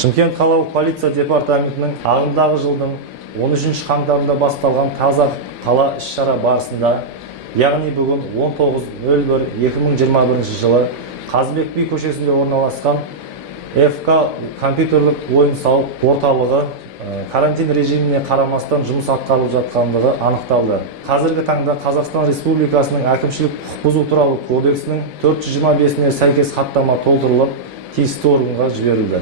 Шымкент қалалық полиция департаментінің ағымдағы жылдың 13 қаңтарында басталған таза қала іс-шара барысында, яғни бүгін 19.01.2021 жылы Қазыбек би көшесінде орналасқан ФК компьютерлік ойын-сауық орталығы карантин режиміне қарамастан жұмыс атқарылып жатқандығы анықталды. Қазіргі таңда Қазақстан Республикасының әкімшілік құқық бұзу туралы кодексінің 425-іне сәйкес хаттама толтырылып, тиісті органға жіберілді.